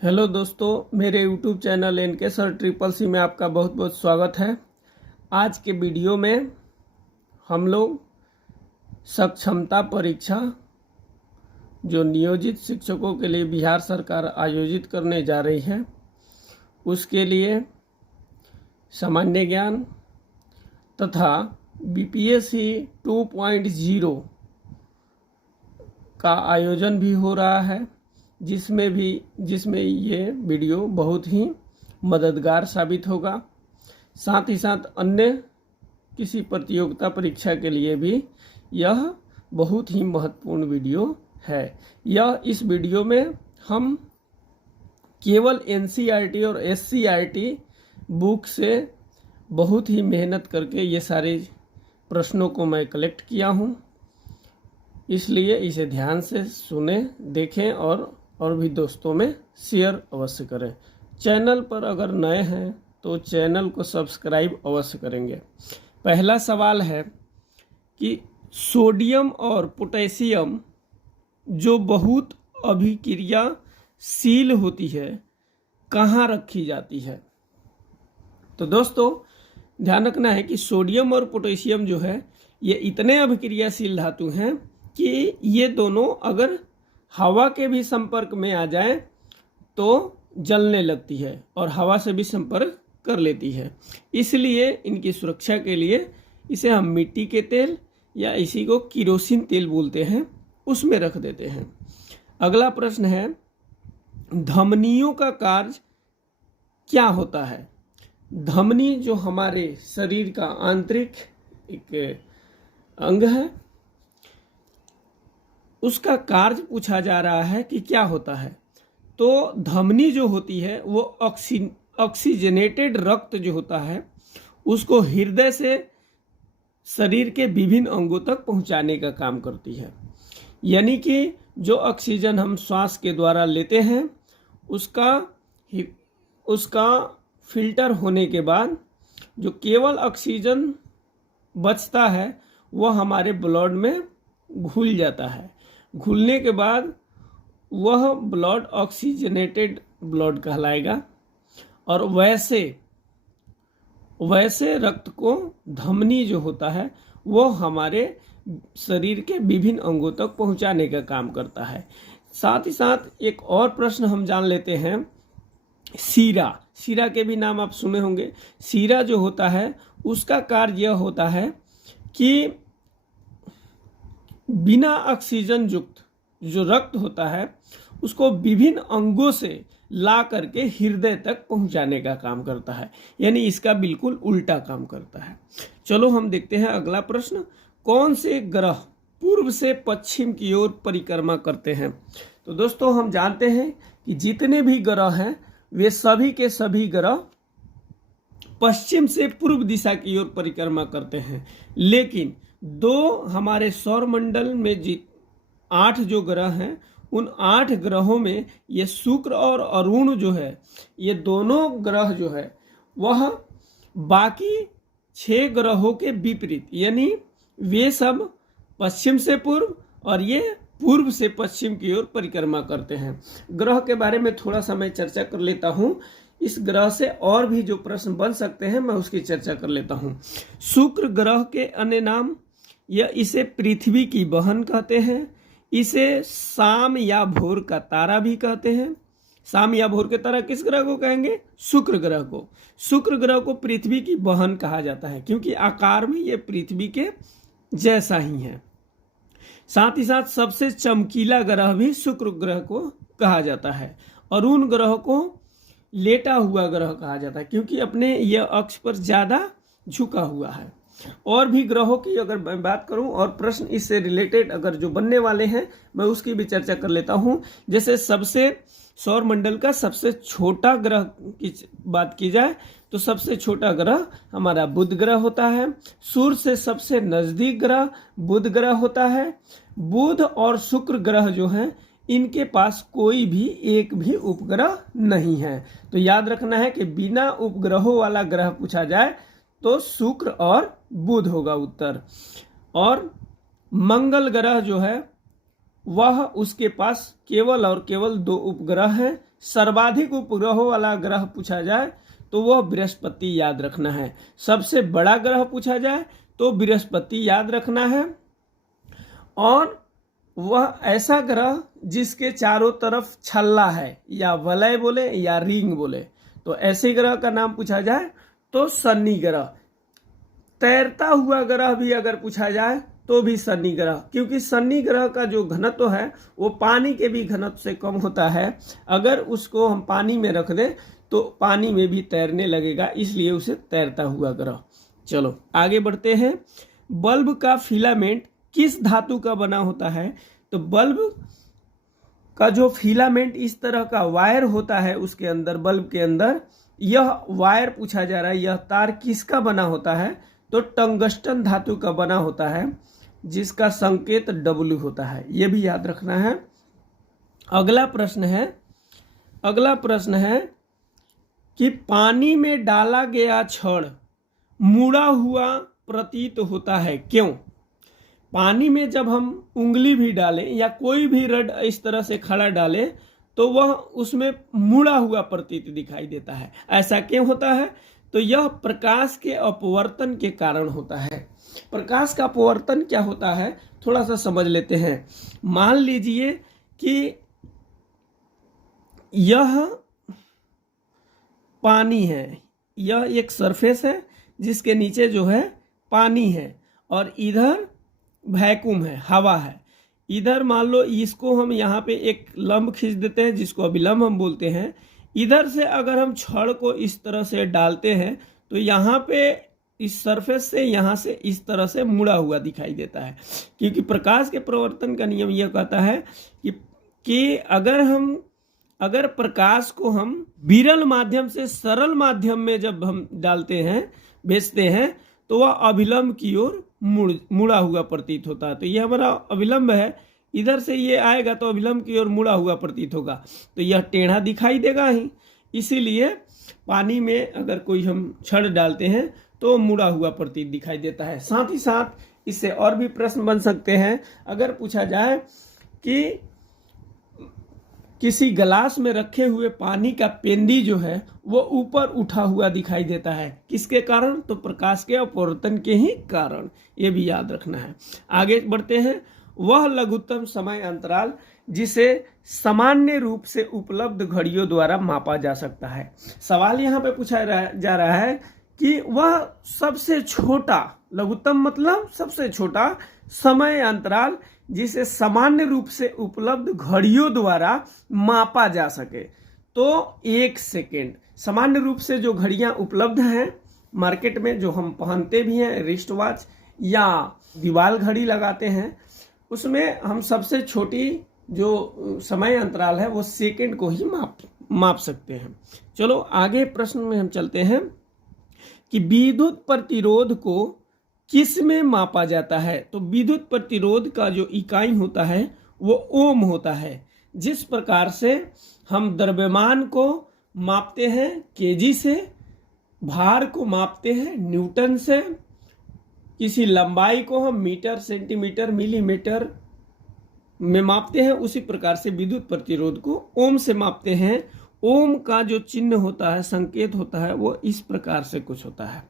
Hello दोस्तों, मेरे YouTube channel NK sir triple C में आपका बहुत बहुत स्वागत है। आज के वीडियो में हम लोग सक्षमता परीक्षा जो नियोजित शिक्षकों के लिए बिहार सरकार आयोजित करने जा रही है उसके लिए सामान्य ज्ञान तथा बीपीएससी 2.0 का आयोजन भी हो रहा है, जिसमें ये वीडियो बहुत ही मददगार साबित होगा। साथ ही साथ अन्य किसी प्रतियोगिता परीक्षा के लिए भी यह बहुत ही महत्वपूर्ण वीडियो है। इस वीडियो में हम केवल एनसीईआरटी और एससीईआरटी बुक से बहुत ही मेहनत करके ये सारे प्रश्नों को मैं कलेक्ट किया हूँ, इसलिए इसे ध्यान से सुने, देखें और भी दोस्तों में शेयर अवश्य करें। चैनल पर अगर नए हैं तो चैनल को सब्सक्राइब अवश्य करेंगे। पहला सवाल है कि सोडियम और पोटेशियम जो बहुत अभिक्रियाशील होती है कहाँ रखी जाती है। तो दोस्तों ध्यान रखना है कि सोडियम और पोटेशियम जो है ये इतने अभिक्रियाशील धातु हैं कि ये दोनों अगर हवा के भी संपर्क में आ जाए तो जलने लगती है और हवा से भी संपर्क कर लेती है। इसलिए इनकी सुरक्षा के लिए इसे हम मिट्टी के तेल या इसी को किरोसिन तेल बोलते हैं उसमें रख देते हैं। अगला प्रश्न है, धमनियों का कार्य क्या होता है। धमनी जो हमारे शरीर का आंतरिक एक अंग है उसका कार्य पूछा जा रहा है कि क्या होता है। तो धमनी जो होती है वो ऑक्सीजनेटेड रक्त जो होता है उसको हृदय से शरीर के विभिन्न अंगों तक पहुंचाने का काम करती है। यानी कि जो ऑक्सीजन हम श्वास के द्वारा लेते हैं उसका फिल्टर होने के बाद जो केवल ऑक्सीजन बचता है वह हमारे ब्लड में घुल जाता है। घुलने के बाद वह ब्लड ऑक्सीजनेटेड ब्लड कहलाएगा और वैसे रक्त को धमनी जो होता है वो हमारे शरीर के विभिन्न अंगों तक पहुंचाने का काम करता है। साथ ही साथ एक और प्रश्न हम जान लेते हैं, शीरा के भी नाम आप सुने होंगे। शीरा जो होता है उसका कार्य यह होता है कि बिना ऑक्सीजन युक्त जो रक्त होता है उसको विभिन्न अंगों से ला करके हृदय तक पहुंचाने का काम करता है, यानी इसका बिल्कुल उल्टा काम करता है। चलो हम देखते हैं अगला प्रश्न, कौन से ग्रह पूर्व से पश्चिम की ओर परिक्रमा करते हैं। तो दोस्तों हम जानते हैं कि जितने भी ग्रह हैं वे सभी के सभी ग्रह पश्चिम से पूर्व दिशा की ओर परिक्रमा करते हैं, लेकिन दो हमारे सौर मंडल में 8 जो ग्रह हैं उन 8 ग्रहों में ये शुक्र और अरुण जो है ये दोनों ग्रह जो है वह बाकी 6 ग्रहों के विपरीत, यानी वे सब पश्चिम से पूर्व और ये पूर्व से पश्चिम की ओर परिक्रमा करते हैं। ग्रह के बारे में थोड़ा सा मैं चर्चा कर लेता हूँ। इस ग्रह से और भी जो प्रश्न बन सकते हैं मैं उसकी चर्चा कर लेता हूँ। शुक्र ग्रह के अन्य नाम, यह इसे पृथ्वी की बहन कहते हैं। इसे शाम या भोर का तारा भी कहते हैं। शाम या भोर के तारा किस ग्रह को कहेंगे? शुक्र ग्रह को। शुक्र ग्रह को पृथ्वी की बहन कहा जाता है क्योंकि आकार में ये पृथ्वी के जैसा ही है। साथ ही साथ सबसे चमकीला ग्रह भी शुक्र ग्रह को कहा जाता है। अरुण ग्रह को लेटा हुआ ग्रह कहा जाता है क्योंकि अपने यह अक्ष पर ज्यादा झुका हुआ है। और भी ग्रहों की अगर मैं बात करूं और प्रश्न इससे रिलेटेड अगर जो बनने वाले हैं मैं उसकी भी चर्चा कर लेता हूं। जैसे सबसे सौर मंडल का सबसे छोटा ग्रह की बात की जाए तो सबसे छोटा ग्रह हमारा बुध ग्रह होता है। सूर्य से सबसे नजदीक ग्रह बुध ग्रह होता है। बुध और शुक्र ग्रह जो हैं इनके पास कोई भी एक भी उपग्रह नहीं है। तो याद रखना है कि बिना उपग्रहों वाला ग्रह पूछा जाए तो शुक्र और बुध होगा उत्तर। और मंगल ग्रह जो है वह उसके पास केवल और केवल 2 उपग्रह हैं, सर्वाधिक उपग्रहों वाला ग्रह पूछा जाए तो वह बृहस्पति याद रखना है। सबसे बड़ा ग्रह पूछा जाए तो बृहस्पति याद रखना है। और वह ऐसा ग्रह जिसके चारों तरफ छल्ला है, या वलय बोले या रिंग बोले, तो ऐसे ग्रह का नाम पूछा जाए तो शनि ग्रह। तैरता हुआ ग्रह भी अगर पूछा जाए तो भी शनि ग्रह, क्योंकि शनि ग्रह का जो घनत्व है वो पानी के भी घनत्व से कम होता है। अगर उसको हम पानी में रख दें तो पानी में भी तैरने लगेगा, इसलिए उसे तैरता हुआ ग्रह। चलो आगे बढ़ते हैं। बल्ब का फिलामेंट किस धातु का बना होता है? तो बल्ब का जो फिलामेंट इस तरह का वायर होता है उसके अंदर, बल्ब के अंदर, यह वायर पूछा जा रहा है, यह तार किसका बना होता है? तो टंगस्टन धातु का बना होता है, जिसका संकेत W होता है। यह भी याद रखना है। अगला प्रश्न है कि पानी में डाला गया छड़ मुड़ा हुआ प्रतीत होता है, क्यों? पानी में जब हम उंगली भी डालें या कोई भी रड इस तरह से खड़ा डालें तो वह उसमें मुड़ा हुआ प्रतीत दिखाई देता है। ऐसा क्यों होता है? तो यह प्रकाश के अपवर्तन के कारण होता है। प्रकाश का अपवर्तन क्या होता है, थोड़ा सा समझ लेते हैं। मान लीजिए कि यह पानी है, यह एक सरफेस है जिसके नीचे जो है पानी है, और इधर वैक्यूम है, हवा है। इधर मान लो इसको हम यहाँ पे एक लंब खींच देते हैं जिसको अभिलंब हम बोलते हैं। इधर से अगर हम छड़ को इस तरह से डालते हैं तो यहाँ पे इस सरफेस से यहाँ से इस तरह से मुड़ा हुआ दिखाई देता है, क्योंकि प्रकाश के प्रवर्तन का नियम यह कहता है कि अगर प्रकाश को हम विरल माध्यम से सरल माध्यम में जब हम डालते हैं, भेजते हैं, तो वह अभिलंब की ओर मुड़ा हुआ प्रतीत होता है। तो यह हमारा अभिलंब है, इधर से ये आएगा तो अभिलंब की ओर मुड़ा हुआ प्रतीत होगा, तो यह टेढ़ा दिखाई देगा ही। इसीलिए पानी में अगर कोई हम छड़ डालते हैं तो मुड़ा हुआ प्रतीत दिखाई देता है। साथ ही साथ इससे और भी प्रश्न बन सकते हैं। अगर पूछा जाए कि किसी गिलास में रखे हुए पानी का पेंदी जो है वो ऊपर उठा हुआ दिखाई देता है, किसके कारण? तो प्रकाश के अपवर्तन के ही कारण। ये भी याद रखना है। आगे बढ़ते हैं। वह लघुत्तम समय अंतराल जिसे सामान्य रूप से उपलब्ध घड़ियों द्वारा मापा जा सकता है। सवाल यहाँ पे पूछा जा रहा है कि वह सबसे छोटा, लघुत्तम मतलब सबसे छोटा समय अंतराल जिसे सामान्य रूप से उपलब्ध घड़ियों द्वारा मापा जा सके। तो 1 सेकेंड। सामान्य रूप से जो घड़ियां उपलब्ध हैं मार्केट में, जो हम पहनते भी हैं, रिस्ट वॉच या दीवार घड़ी लगाते हैं, उसमें हम सबसे छोटी जो समय अंतराल है वो सेकेंड को ही माप सकते हैं। चलो आगे प्रश्न में हम चलते हैं कि विद्युत प्रतिरोध को किस में मापा जाता है? तो विद्युत प्रतिरोध का जो इकाई होता है वो ओम होता है। जिस प्रकार से हम द्रव्यमान को मापते हैं केजी से, भार को मापते हैं न्यूटन से, किसी लंबाई को हम मीटर, सेंटीमीटर, मिलीमीटर में मापते हैं, उसी प्रकार से विद्युत प्रतिरोध को ओम से मापते हैं। ओम का जो चिन्ह होता है, संकेत होता है, वो इस प्रकार से कुछ होता है।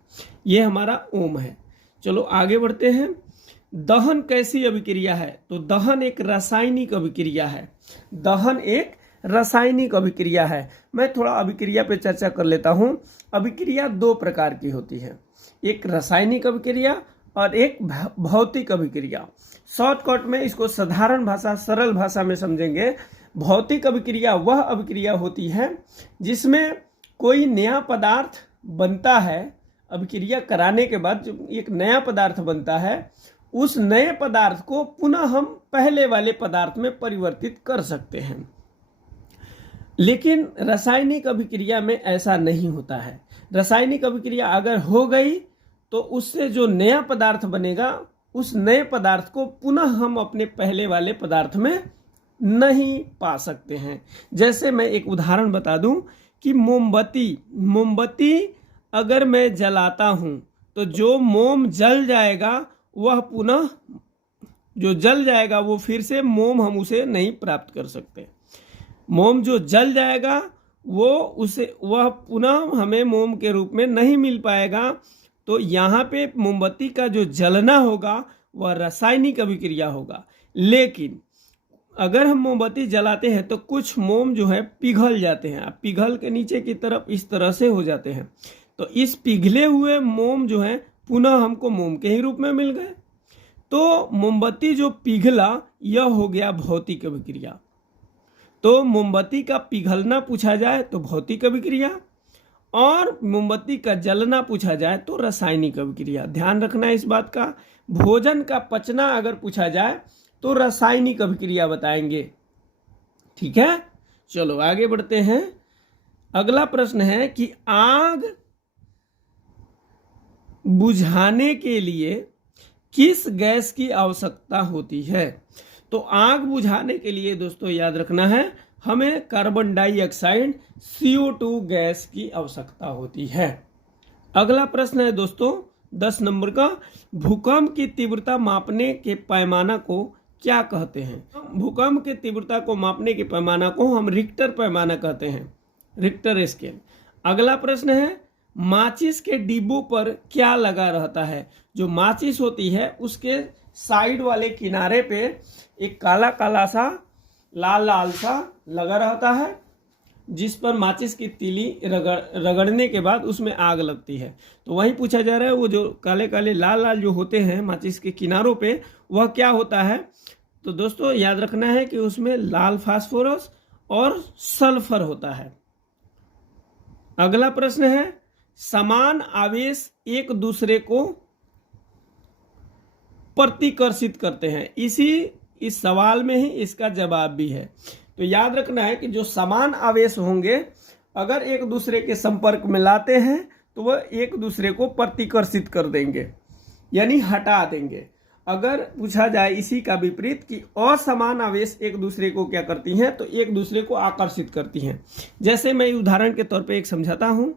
ये हमारा ओम है। चलो आगे बढ़ते हैं। दहन कैसी अभिक्रिया है? तो दहन एक रासायनिक अभिक्रिया है। दहन एक रासायनिक अभिक्रिया है। मैं थोड़ा अभिक्रिया पे चर्चा कर लेता हूँ। अभिक्रिया 2 प्रकार की होती है, एक रासायनिक अभिक्रिया और एक भौतिक अभिक्रिया। शॉर्टकट में इसको साधारण भाषा, सरल भाषा में समझेंगे। भौतिक अभिक्रिया वह अभिक्रिया होती है जिसमें कोई नया पदार्थ बनता है, अभिक्रिया कराने के बाद जो एक नया पदार्थ बनता है, उस नए पदार्थ को पुनः हम पहले वाले पदार्थ में परिवर्तित कर सकते हैं। लेकिन रासायनिक अभिक्रिया में ऐसा नहीं होता है। रासायनिक अभिक्रिया अगर हो गई तो उससे जो नया पदार्थ बनेगा, उस नए पदार्थ को पुनः हम अपने पहले वाले पदार्थ में नहीं पा सकते हैं। जैसे मैं एक उदाहरण बता दूं कि मोमबत्ती अगर मैं जलाता हूं तो जो मोम जल जाएगा वह पुनः जो जल जाएगा वो फिर से मोम हम उसे नहीं प्राप्त कर सकते। मोम जो जल जाएगा वह पुनः हमें मोम के रूप में नहीं मिल पाएगा। तो यहाँ पे मोमबत्ती का जो जलना होगा वह रासायनिक अभिक्रिया होगा। लेकिन अगर हम मोमबत्ती जलाते हैं तो कुछ मोम जो है पिघल जाते हैं, पिघल के नीचे की तरफ इस तरह से हो जाते हैं। तो इस पिघले हुए मोम जो है पुनः हमको मोम के ही रूप में मिल गए। तो मोमबत्ती जो पिघला यह हो गया भौतिक अभिक्रिया। तो मोमबत्ती का पिघलना पूछा जाए तो भौतिक अभिक्रिया, और मोमबत्ती का जलना पूछा जाए तो रासायनिक अभिक्रिया। ध्यान रखना इस बात का। भोजन का पचना अगर पूछा जाए तो रासायनिक अभिक्रिया बताएंगे। ठीक है, चलो आगे बढ़ते हैं। अगला प्रश्न है कि आग बुझाने के लिए किस गैस की आवश्यकता होती है? तो आग बुझाने के लिए दोस्तों याद रखना है, हमें कार्बन डाइऑक्साइड CO2 गैस की आवश्यकता होती है। अगला प्रश्न है दोस्तों 10 नंबर का, भूकंप की तीव्रता मापने के पैमाना को क्या कहते हैं? भूकंप की तीव्रता को मापने के पैमाना को हम रिक्टर पैमाना कहते हैं, रिक्टर स्केल। अगला प्रश्न है, माचिस के डिब्बों पर क्या लगा रहता है? जो माचिस होती है उसके साइड वाले किनारे पे एक काला काला सा लाल लाल सा लगा रहता है, जिस पर माचिस की तीली रगड़ने के बाद उसमें आग लगती है। तो वही पूछा जा रहा है, वो जो काले काले लाल लाल जो होते हैं माचिस के किनारों पे वह क्या होता है? तो दोस्तों याद रखना है कि उसमें लाल फास्फोरस और सल्फर होता है। अगला प्रश्न है, समान आवेश एक दूसरे को प्रतिकर्षित करते हैं। इस सवाल में ही इसका जवाब भी है। तो याद रखना है कि जो समान आवेश होंगे अगर एक दूसरे के संपर्क में लाते हैं तो वह एक दूसरे को प्रतिकर्षित कर देंगे, यानी हटा देंगे। अगर पूछा जाए इसी का विपरीत कि असमान आवेश एक दूसरे को क्या करती हैं, तो एक दूसरे को आकर्षित करती हैं। जैसे मैं उदाहरण के तौर पे एक समझाता हूँ।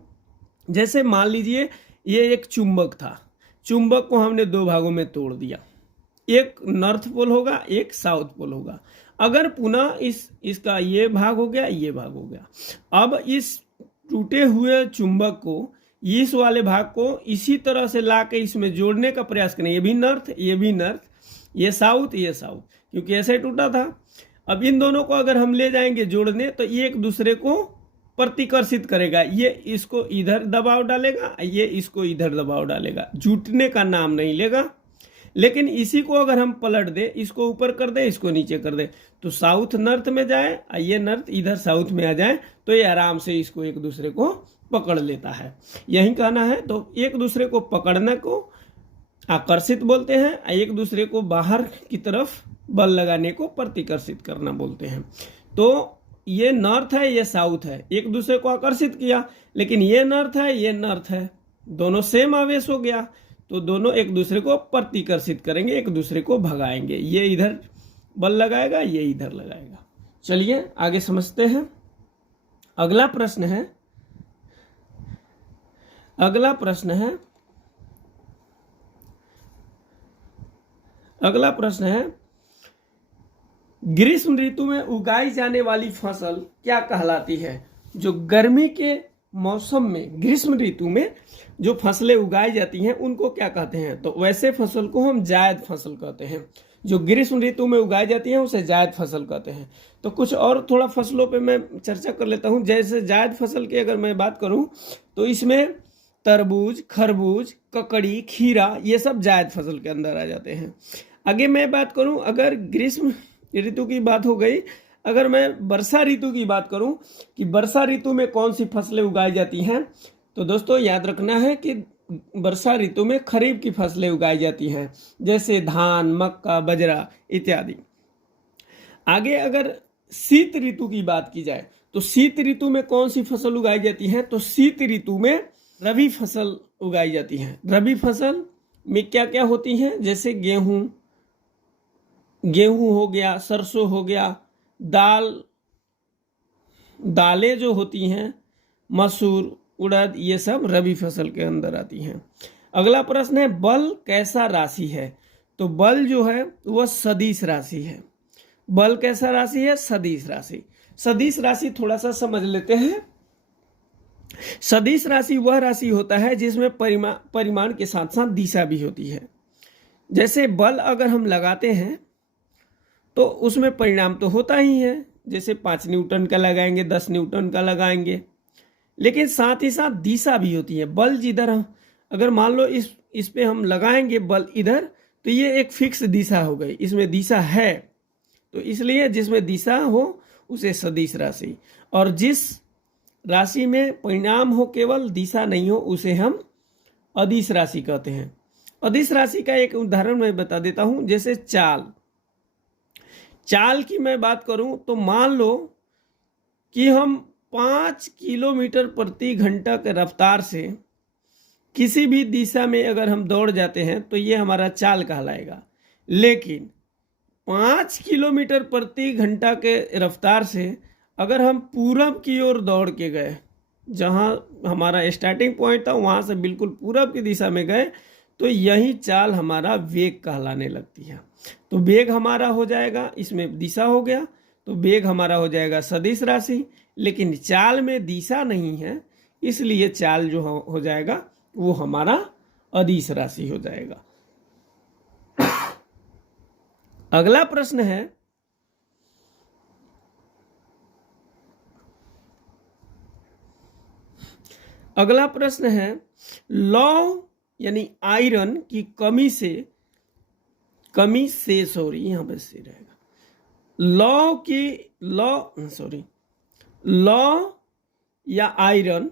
जैसे मान लीजिए ये एक चुंबक था, चुंबक को हमने दो भागों में तोड़ दिया, एक नॉर्थ पोल होगा, एक साउथ पोल होगा। अगर पुनः इसका ये भाग हो गया, ये भाग हो गया, अब इस टूटे हुए चुंबक को इस वाले भाग को इसी तरह से ला के इसमें जोड़ने का प्रयास करें। ये भी नॉर्थ, ये भी नॉर्थ, ये साउथ, ये साउथ, क्योंकि ऐसे टूटा था। अब इन दोनों को अगर हम ले जाएंगे जोड़ने तो ये एक दूसरे को प्रतिकर्षित करेगा। ये इसको इधर दबाव डालेगा, ये इसको इधर दबाव डालेगा, जुटने का नाम नहीं लेगा। लेकिन इसी को अगर हम पलट दे, इसको ऊपर कर दे, इसको नीचे कर दे, तो साउथ नॉर्थ में जाए, ये नॉर्थ इधर साउथ में आ जाए, तो ये आराम से इसको एक दूसरे को पकड़ लेता है। यही कहना है। तो एक दूसरे को पकड़ने को आकर्षित बोलते हैं, एक दूसरे को बाहर की तरफ बल लगाने को प्रतिकर्षित करना बोलते हैं। तो ये नॉर्थ है, ये साउथ है, एक दूसरे को आकर्षित किया, लेकिन ये नॉर्थ है, ये नॉर्थ है, दोनों सेम आवेश हो गया, तो दोनों एक दूसरे को प्रतिकर्षित करेंगे, एक दूसरे को भगाएंगे। ये इधर बल लगाएगा, ये इधर लगाएगा। चलिए आगे समझते हैं। अगला प्रश्न है ग्रीष्म ऋतु में उगाई जाने वाली फसल क्या कहलाती है? जो गर्मी के मौसम में ग्रीष्म ऋतु में जो फसलें उगाई जाती हैं उनको क्या कहते हैं? तो वैसे फसल को हम जायद फसल कहते हैं। जो ग्रीष्म ऋतु में उगाई जाती हैं उसे जायद फसल कहते हैं। तो कुछ और थोड़ा फसलों पे मैं चर्चा कर लेता हूं। जैसे जायद फसल की अगर मैं बात करूं तो इसमें तरबूज, खरबूज, ककड़ी, खीरा, ये सब जायद फसल के अंदर आ जाते हैं। आगे मैं बात करूं, अगर ग्रीष्म ऋतु की बात हो गई, अगर मैं वर्षा ऋतु की बात करूं कि वर्षा ऋतु में कौन सी फसलें उगाई जाती हैं, तो दोस्तों याद रखना है कि वर्षा ऋतु में खरीफ की फसलें उगाई जाती हैं, जैसे धान, मक्का, बाजरा इत्यादि। आगे अगर शीत ऋतु की बात की जाए तो शीत ऋतु में कौन सी फसल उगाई जाती है? तो शीत ऋतु में रबी फसल उगाई जाती है। रबी फसल में क्या क्या होती हैं? जैसे गेहूं हो गया, सरसों हो गया, दालें जो होती हैं, मसूर, उड़द, ये सब रबी फसल के अंदर आती हैं। अगला प्रश्न है, बल कैसा राशि है? तो बल जो है वह सदिश राशि है। बल कैसा राशि है? सदिश राशि। सदिश राशि थोड़ा सा समझ लेते हैं। सदिश राशि वह राशि होता है जिसमें परिमाण के साथ साथ दिशा भी होती है। जैसे बल अगर हम लगाते हैं तो उसमें परिणाम तो होता ही है, जैसे 5 न्यूटन का लगाएंगे, 10 न्यूटन का लगाएंगे, लेकिन साथ ही साथ दिशा भी होती है। बल जिधर हम अगर मान लो इस पे हम लगाएंगे बल इधर, तो ये एक फिक्स दिशा हो गई, इसमें दिशा है, तो इसलिए जिसमें दिशा हो उसे सदिश राशि, और जिस राशि में परिणाम हो केवल दिशा नहीं हो उसे हम अदिश राशि कहते हैं। अदिश राशि का एक उदाहरण मैं बता देता हूं। जैसे चाल की मैं बात करूं तो मान लो कि हम 5 किलोमीटर प्रति घंटा के रफ्तार से किसी भी दिशा में अगर हम दौड़ जाते हैं तो ये हमारा चाल कहलाएगा। लेकिन 5 किलोमीटर प्रति घंटा के रफ्तार से अगर हम पूरब की ओर दौड़ के गए, जहां हमारा स्टार्टिंग पॉइंट था वहां से बिल्कुल पूरब की दिशा में गए, तो यही चाल हमारा वेग कहलाने लगती है। तो वेग हमारा हो जाएगा, इसमें दिशा हो गया, तो वेग हमारा हो जाएगा सदिश राशि। लेकिन चाल में दिशा नहीं है, इसलिए चाल जो हो जाएगा वो हमारा अदिश राशि हो जाएगा। अगला प्रश्न है, लौह यानी आयरन की कमी से सॉरी यहां पे से रहेगा, लौह या आयरन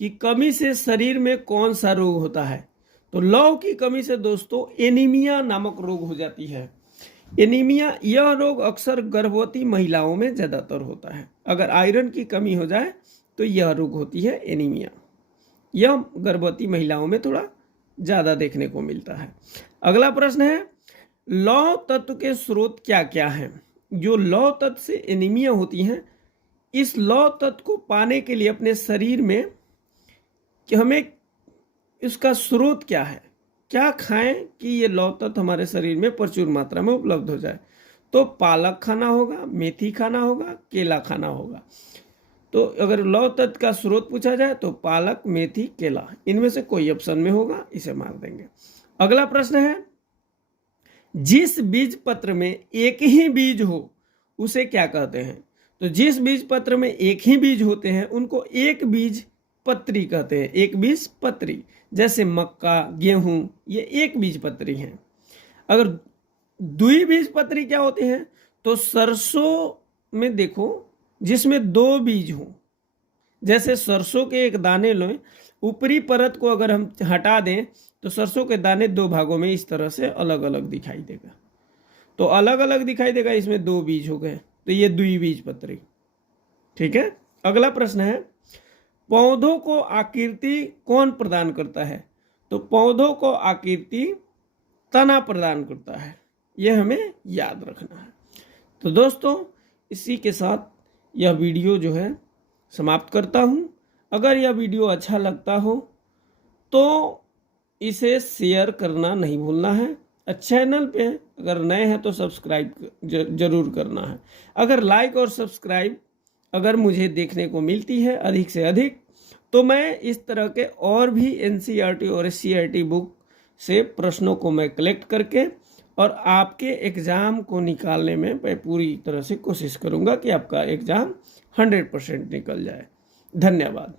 की कमी से शरीर में कौन सा रोग होता है? तो लौह की कमी से दोस्तों एनीमिया नामक रोग हो जाती है। एनीमिया यह रोग अक्सर गर्भवती महिलाओं में ज्यादातर होता है। अगर आयरन की कमी हो जाए तो यह रोग होती है एनीमिया। यह गर्भवती महिलाओं में थोड़ा ज्यादा देखने को मिलता है। अगला प्रश्न है, लौह तत्व के स्रोत क्या क्या हैं? जो लौह तत्व से एनीमिया होती है, इस लौह तत्व को पाने के लिए अपने शरीर में कि हमें इसका स्रोत क्या है, क्या खाएं कि ये लौह तत्व हमारे शरीर में प्रचुर मात्रा में उपलब्ध हो जाए? तो पालक खाना होगा, मेथी खाना होगा, केला खाना होगा। तो अगर लौह तत्व का स्रोत पूछा जाए तो पालक, मेथी, केला, इनमें से कोई ऑप्शन में होगा, इसे मार देंगे। अगला प्रश्न है, जिस बीज पत्र में एक ही बीज हो उसे क्या कहते हैं? तो जिस बीज पत्र में एक ही बीज होते हैं उनको एक बीज पत्री कहते हैं। एक बीज पत्री, जैसे मक्का, गेहूं, ये एक बीज पत्री हैं। अगर द्विबीज पत्री क्या होते हैं? तो सरसों में देखो जिसमें 2 बीज हो, जैसे सरसों के एक दाने लें, ऊपरी परत को अगर हम हटा दें तो सरसों के दाने 2 भागों में इस तरह से अलग अलग दिखाई देगा। तो अलग अलग दिखाई देगा, इसमें 2 बीज हो गए, तो ये द्विबीज पत्री। ठीक है। अगला प्रश्न है, पौधों को आकृति कौन प्रदान करता है? तो पौधों को आकृति तना प्रदान करता है, यह हमें याद रखना है। तो दोस्तों इसी के साथ यह वीडियो जो है समाप्त करता हूं। अगर यह वीडियो अच्छा लगता हो तो इसे शेयर करना नहीं भूलना है। चैनल पे अगर नए हैं तो सब्सक्राइब जरूर करना है। अगर लाइक और सब्सक्राइब अगर मुझे देखने को मिलती है अधिक से अधिक, तो मैं इस तरह के और भी एनसीईआरटी और एससीईआरटी बुक से प्रश्नों को मैं कलेक्ट करके और आपके एग्ज़ाम को निकालने में मैं पूरी तरह से कोशिश करूंगा कि आपका एग्ज़ाम 100% निकल जाए। धन्यवाद।